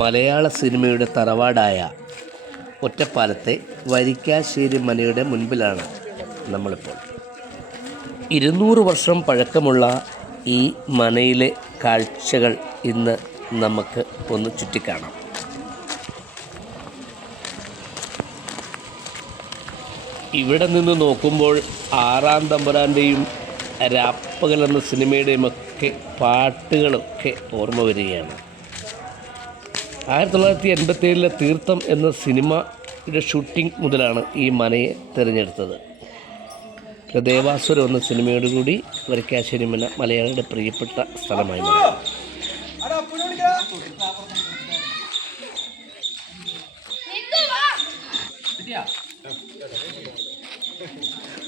മലയാള സിനിമയുടെ തറവാടായ ഒറ്റപ്പാലത്തെ വരിക്കാശ്ശേരി മനയുടെ മുൻപിലാണ് നമ്മളിപ്പോൾ. 200 വർഷം പഴക്കമുള്ള ഈ മനയിലെ കാഴ്ചകൾ ഇന്ന് നമുക്ക് ഒന്ന് ചുറ്റിക്കാണാം. ഇവിടെ നിന്ന് നോക്കുമ്പോൾ ആറാം തമ്പുരാൻ്റെയും രാപ്പകൽ എന്ന സിനിമയുടെയും ഒക്കെ പാട്ടുകളൊക്കെ ഓർമ്മ വരികയാണ്. 1987 തീർത്ഥം എന്ന സിനിമയുടെ ഷൂട്ടിംഗ് മുതലാണ് ഈ മനയെ തിരഞ്ഞെടുത്തത്. ദേവാസുരം എന്ന സിനിമയോട് കൂടി വരിക്കാശ്ശേരി മന മലയാളിയുടെ പ്രിയപ്പെട്ട സ്ഥലമായി മാറി.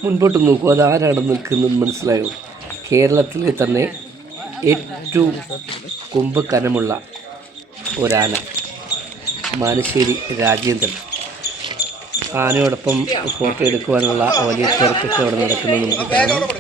മുൻപോട്ട് നോക്കൂ, അതാരാണ് നിൽക്കുന്നത് മനസ്സിലായോ? കേരളത്തിലെ തന്നെ ഏറ്റവും കൊമ്പ് കനമുള്ള ഒരാന, മാനശ്ശേരി രാജേന്ദ്രൻ. ആനയോടൊപ്പം ഫോട്ടോ എടുക്കുവാനുള്ള വലിയ തിരക്കൊക്കെ അവിടെ നടക്കുന്നത് നമുക്ക് കാണാം.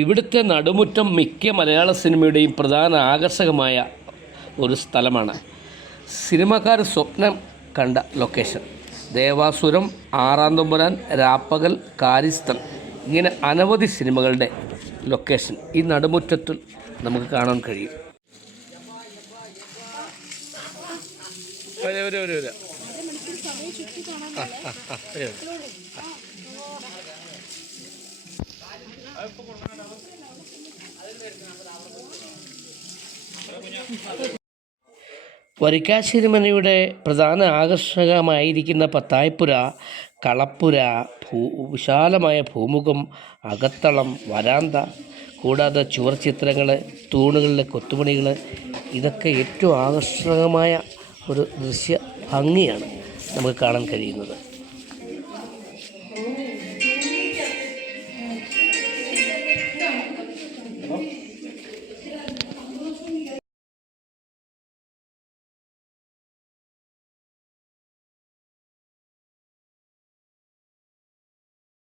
ഇവിടുത്തെ നടുമുറ്റം മിക്ക മലയാള സിനിമയുടെയും പ്രധാന ആകർഷകമായ ഒരു സ്ഥലമാണ്. സിനിമക്കാർ സ്വപ്നം കണ്ട ലൊക്കേഷൻ. ദേവാസുരം, ആറാം തമ്പുരാൻ, രാപ്പകൽ, കാര്യസ്ഥൽ, ഇങ്ങനെ അനവധി സിനിമകളുടെ ലൊക്കേഷൻ ഈ നടുമുറ്റത്തിൽ നമുക്ക് കാണാൻ കഴിയും. വരിക്കാശ്ശേരി മനയുടെ പ്രധാന ആകർഷകമായിരിക്കുന്ന പത്തായപ്പുര, കളപ്പുര, വിശാലമായ ഭൂമുഖം, അകത്തളം, വരാന്ത, കൂടാതെ ചുവർച്ചിത്രങ്ങൾ, തൂണുകളിലെ കൊത്തുപണികൾ, ഇതൊക്കെ ഏറ്റവും ആകർഷകമായ ഒരു ദൃശ്യ ഭംഗിയാണ് നമുക്ക് കാണാൻ കഴിയുന്നത്.